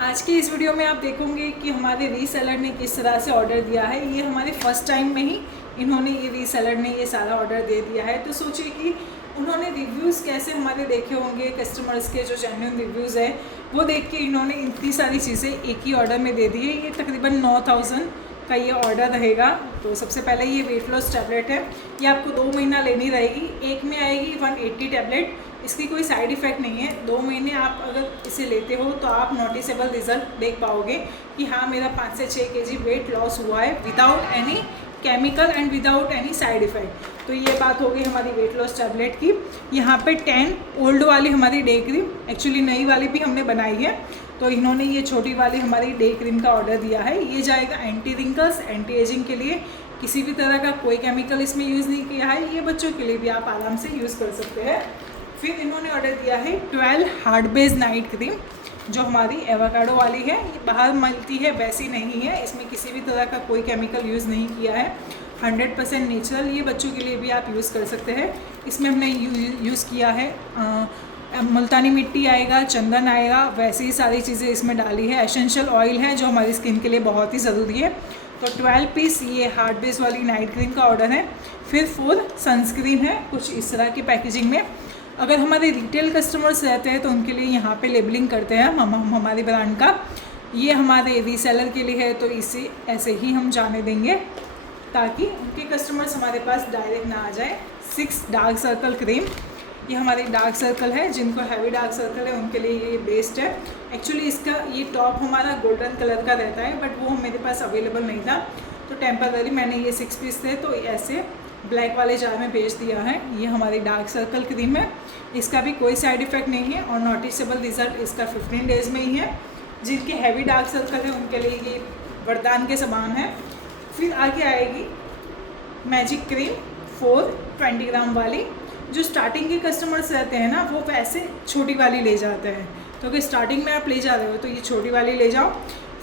आज की इस वीडियो में आप देखोगे कि हमारे रीसेलर ने किस तरह से ऑर्डर दिया है। ये हमारे फर्स्ट टाइम में ही इन्होंने ये रीसेलर ने ये सारा ऑर्डर दे दिया है। तो सोचिए कि उन्होंने रिव्यूज़ कैसे हमारे देखे होंगे, कस्टमर्स के जो जेन्युइन रिव्यूज़ है वो देख के इन्होंने इतनी सारी चीज़ें एक ही ऑर्डर में दे दी है। ये तकरीबन 9000 का ये ऑर्डर रहेगा। तो सबसे पहले ये वेट लॉस टैबलेट है, ये आपको 2 महीना लेनी रहेगी। एक में आएगी 180 टैबलेट, इसकी कोई साइड इफ़ेक्ट नहीं है। 2 महीने आप अगर इसे लेते हो तो आप नोटिसेबल रिजल्ट देख पाओगे कि हाँ मेरा 5 से 6 केजी वेट लॉस हुआ है without any chemical and without any side effect. तो ये बात हो गई हमारी वेट लॉस टैबलेट की। यहाँ पे 10 ओल्ड वाली हमारी डे क्रीम, एक्चुअली नई वाली भी हमने बनाई है, तो इन्होंने ये छोटी वाली हमारी डे क्रीम का ऑर्डर दिया है। ये जाएगा एंटी रिंकल्स, एंटी एजिंग के लिए। किसी भी तरह का कोई केमिकल इसमें यूज़ नहीं किया है। ये बच्चों के लिए भी आप आराम से यूज़ कर सकते हैं। फिर इन्होंने ऑर्डर दिया है 12 हार्ड बेस नाइट क्रीम, जो हमारी एवोकाडो वाली है। ये बाहर मिलती है वैसी नहीं है, इसमें किसी भी तरह का कोई केमिकल यूज़ नहीं किया है, 100% नेचुरल। ये बच्चों के लिए भी आप यूज़ कर सकते हैं। इसमें हमने यूज़ किया है मुल्तानी मिट्टी आएगा, चंदन आएगा, वैसे ही सारी चीज़ें इसमें डाली है। एसेंशियल ऑयल है जो हमारी स्किन के लिए बहुत ही ज़रूरी है। तो 12 पीस ये हार्ड बेस वाली नाइट क्रीम का ऑर्डर है। फिर 4 सनस्क्रीन है कुछ इस तरह की पैकेजिंग में। अगर हमारे रिटेल कस्टमर्स रहते हैं तो उनके लिए यहाँ पे लेबलिंग करते हैं हम हमारी ब्रांड का। ये हमारे रीसेलर के लिए है तो इसे ऐसे ही हम जाने देंगे ताकि उनके कस्टमर्स हमारे पास डायरेक्ट ना आ जाए। 6 डार्क सर्कल क्रीम, ये हमारी डार्क सर्कल है, जिनको हैवी डार्क सर्कल है उनके लिए ये बेस्ट है। एक्चुअली इसका ये टॉप हमारा गोल्डन कलर का रहता है, बट वो मेरे पास अवेलेबल नहीं था तो टेम्पररी मैंने ये 6 पीस थे तो ऐसे ब्लैक वाले जार में बेच दिया है। ये हमारी डार्क सर्कल क्रीम है, इसका भी कोई साइड इफ़ेक्ट नहीं है और नोटिसेबल रिजल्ट इसका 15 डेज़ में ही है। जिनके हैवी डार्क सर्कल है उनके लिए ये वरदान के समान है। फिर आगे आएगी मैजिक क्रीम 420 ग्राम वाली। जो स्टार्टिंग के कस्टमर्स रहते हैं ना वो वैसे छोटी वाली ले जाते हैं, तो अगर स्टार्टिंग में आप ले जा रहे हो तो ये छोटी वाली ले जाओ।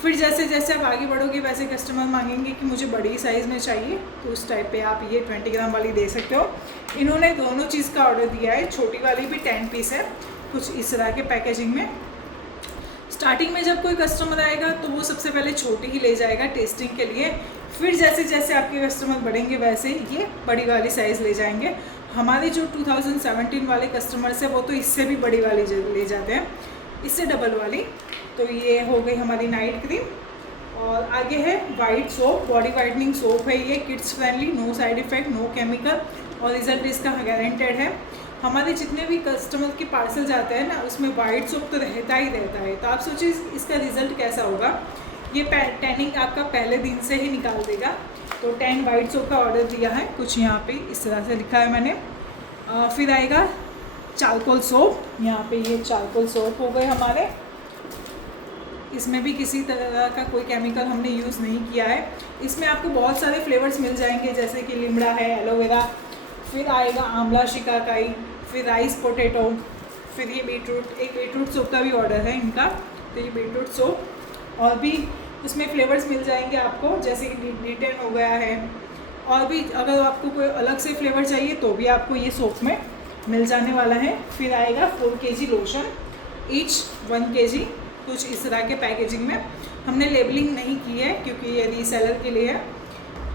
फिर जैसे जैसे आप आगे बढ़ोगे वैसे कस्टमर मांगेंगे कि मुझे बड़ी साइज़ में चाहिए, तो उस टाइप पे आप ये 20 ग्राम वाली दे सकते हो। इन्होंने दोनों चीज़ का ऑर्डर दिया है। छोटी वाली भी 10 पीस है कुछ इस तरह के पैकेजिंग में। स्टार्टिंग में जब कोई कस्टमर आएगा तो वो सबसे पहले छोटी ही ले जाएगा टेस्टिंग के लिए। फिर जैसे जैसे आपके कस्टमर बढ़ेंगे वैसे ये बड़ी वाली साइज़ ले जाएंगे। हमारे जो 2017 वाले कस्टमर्स हैं वो तो इससे भी बड़ी वाली ले जाते हैं, इससे डबल वाली। तो ये हो गई हमारी नाइट क्रीम। और आगे है white soap, body whitening soap है ये, kids friendly, no side effect, no chemical और रिजल्ट इसका गारंटेड है। हमारे जितने भी कस्टमर के पार्सल जाते हैं ना उसमें वाइट सोप तो रहता ही रहता है। तो आप सोचिए इसका रिज़ल्ट कैसा होगा। ये टैनिंग आपका पहले दिन से ही निकाल देगा। तो 10 वाइट सोप का ऑर्डर दिया है, कुछ यहाँ पे इस तरह से लिखा है मैंने। फिर आएगा चारकोल सोप, यहाँ पे ये चारकोल सोप हो गए हमारे। इसमें भी किसी तरह का कोई केमिकल हमने यूज़ नहीं किया है। इसमें आपको बहुत सारे फ्लेवर्स मिल जाएंगे जैसे कि लिमड़ा है, एलोवेरा, फिर आएगा आंवला शिकाकाई, फिर राइस पोटैटो, फिर ये बीटरूट, एक बीटरूट सोप का भी ऑर्डर है इनका। तो ये बीटरूट सोप और भी उसमें फ्लेवर्स मिल जाएंगे आपको जैसे कि D10 हो गया है। और भी अगर आपको कोई अलग से फ्लेवर चाहिए तो भी आपको ये सोप में मिल जाने वाला है। फिर आएगा 4 kg लोशन, ईच 1 kg, कुछ इस तरह के पैकेजिंग में। हमने लेबलिंग नहीं की है क्योंकि ये रीसेलर के लिए है।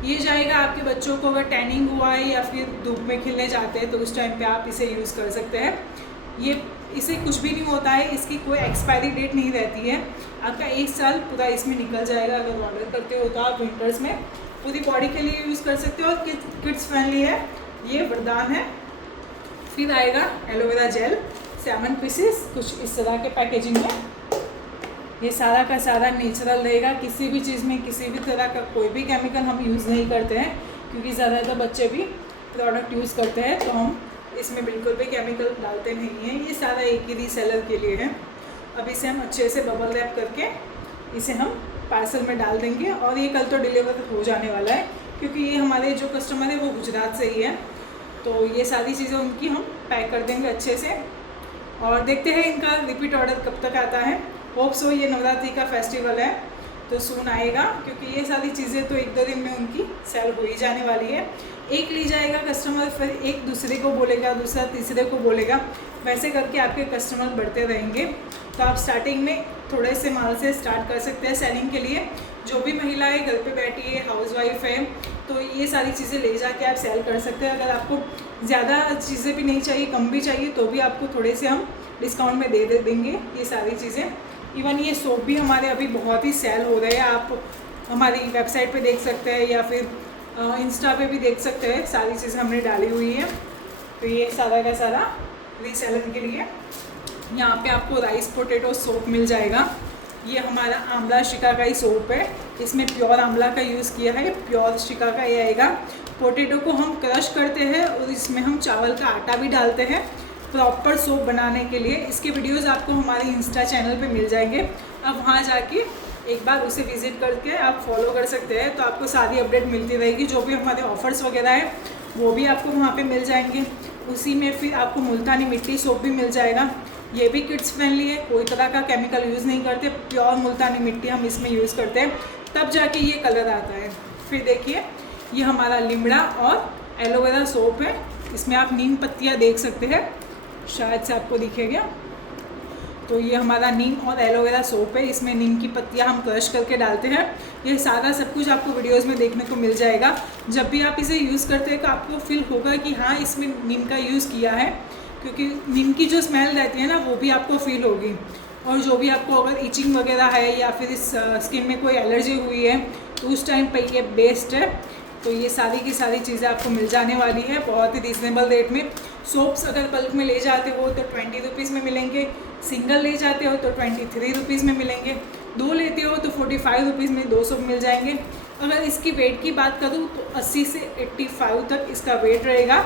ये जाएगा आपके बच्चों को अगर टैनिंग हुआ है या फिर धूप में खेलने जाते हैं तो उस टाइम पे आप इसे यूज़ कर सकते हैं। ये इसे कुछ भी नहीं होता है, इसकी कोई एक्सपायरी डेट नहीं रहती है। आपका 1 साल पूरा इसमें निकल जाएगा अगर ऑर्डर करते हो तो आप विंटर्स में पूरी बॉडी के लिए यूज़ कर सकते हो और किड्स फ्रेंडली है, ये वरदान है। फिर आएगा एलोवेरा जेल 7 पीसेस कुछ इस तरह के पैकेजिंग में। ये सारा का सारा नेचुरल रहेगा, किसी भी चीज़ में किसी भी तरह का कोई भी केमिकल हम यूज़ नहीं करते हैं क्योंकि ज़्यादातर बच्चे भी प्रोडक्ट यूज़ करते हैं तो हम इसमें बिल्कुल भी केमिकल डालते नहीं हैं। ये सारा एक ही रीसेलर के लिए है। अब इसे हम अच्छे से बबल रैप करके इसे हम पार्सल में डाल देंगे और ये कल तो डिलीवर हो जाने वाला है क्योंकि ये हमारे जो कस्टमर है वो गुजरात से ही है। तो ये सारी चीज़ें उनकी हम पैक कर देंगे अच्छे से और देखते हैं इनका रिपीट ऑर्डर कब तक आता है। होप सो, ये नवरात्रि का फेस्टिवल है तो सून आएगा, क्योंकि ये सारी चीज़ें तो 1-2 दिन में उनकी सेल हो ही जाने वाली है। एक ले जाएगा कस्टमर, फिर एक दूसरे को बोलेगा, दूसरा तीसरे को बोलेगा, वैसे करके आपके कस्टमर बढ़ते रहेंगे। तो आप स्टार्टिंग में थोड़े से माल से स्टार्ट कर सकते हैं सेलिंग के लिए। जो भी महिलाएं घर पे बैठी है, हाउसवाइफ है, तो ये सारी चीज़ें ले जाके आप सेल कर सकते हैं। अगर आपको ज़्यादा चीज़ें भी नहीं चाहिए, कम भी चाहिए, तो भी आपको थोड़े से हम डिस्काउंट में दे देंगे ये सारी चीज़ें। इवन ये सोप भी हमारे अभी बहुत ही सेल हो रहे हैं, आप हमारी वेबसाइट पे देख सकते हैं या फिर इंस्टा पे भी देख सकते हैं, सारी चीज़ें हमने डाली हुई है। तो ये सारा का सारा रीसेलर के लिए। यहाँ पे आपको राइस पोटैटो सोप मिल जाएगा। ये हमारा आंवला शिकाकाई सोप है, इसमें प्योर आंवला का यूज़ किया है, प्योर शिकाकाई आएगा। पोटैटो को हम क्रश करते हैं और इसमें हम चावल का आटा भी डालते हैं प्रॉपर सोप बनाने के लिए। इसके वीडियोस आपको हमारे इंस्टा चैनल पे मिल जाएंगे, आप वहाँ जाके एक बार उसे विज़िट करके आप फॉलो कर सकते हैं, तो आपको सारी अपडेट मिलती रहेगी। जो भी हमारे ऑफ़र्स वगैरह है वो भी आपको वहाँ पे मिल जाएंगे। उसी में फिर आपको मुल्तानी मिट्टी सोप भी मिल जाएगा। ये भी किड्स फ्रेंडली है, कोई तरह का केमिकल यूज़ नहीं करते, प्योर मुल्तानी मिट्टी हम इसमें यूज़ करते हैं, तब जाके ये कलर आता है। फिर देखिए ये हमारा लिमड़ा और एलोवेरा सोप है, इसमें आप नीम पत्तियाँ देख सकते हैं, शायद से आपको दिखेगा। तो ये हमारा नीम और एलोवेरा सोप है, इसमें नीम की पत्तियाँ हम क्रश करके डालते हैं। ये सारा सब कुछ आपको वीडियोस में देखने को मिल जाएगा। जब भी आप इसे यूज़ करते हैं तो आपको फील होगा कि हाँ इसमें नीम का यूज़ किया है, क्योंकि नीम की जो स्मेल रहती है ना वो भी आपको फील होगी। और जो भी आपको अगर इचिंग वगैरह है या फिर इस स्किन में कोई एलर्जी हुई है तो उस टाइम पर ये बेस्ट है। तो ये सारी की सारी चीज़ें आपको मिल जाने वाली है बहुत ही रीज़नेबल रेट में। सोप्स अगर बल्क में ले जाते हो तो 20 रुपीज़ में मिलेंगे, सिंगल ले जाते हो तो 23 रुपीज़ में मिलेंगे, 2 लेते हो तो 45 रुपीज़ में 2 सोप मिल जाएंगे। अगर इसकी वेट की बात करूँ तो 80 से 85 तक इसका वेट रहेगा।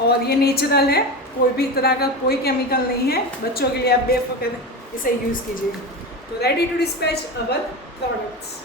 और ये नेचुरल है, कोई भी तरह का कोई केमिकल नहीं है। बच्चों के लिए आप बेफिक्र इसे यूज़ कीजिए। तो ready to dispatch our products.